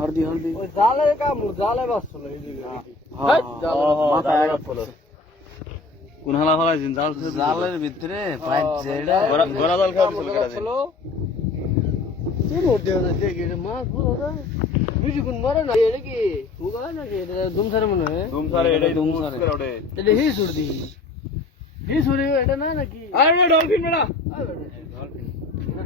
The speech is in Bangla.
হারদি হারদি ওই জালে কা মুজালে বাস রই দি হ্যাঁ জাল মা পায়া ফুল উনালা হল জিন জাল জালের ভিতরে পাইছে ইডা গোরা জল কর ফুল করে দি কি মুড় দিয়াতে কি মা গো বুঝি গুন মারা না এলি কি উগা না এডা дум সারমুন এ дум সার এডা дум সার এডা এডি হি সুরদি হি সুরি এডা না না কি আরে ডলফিন মড়া আরে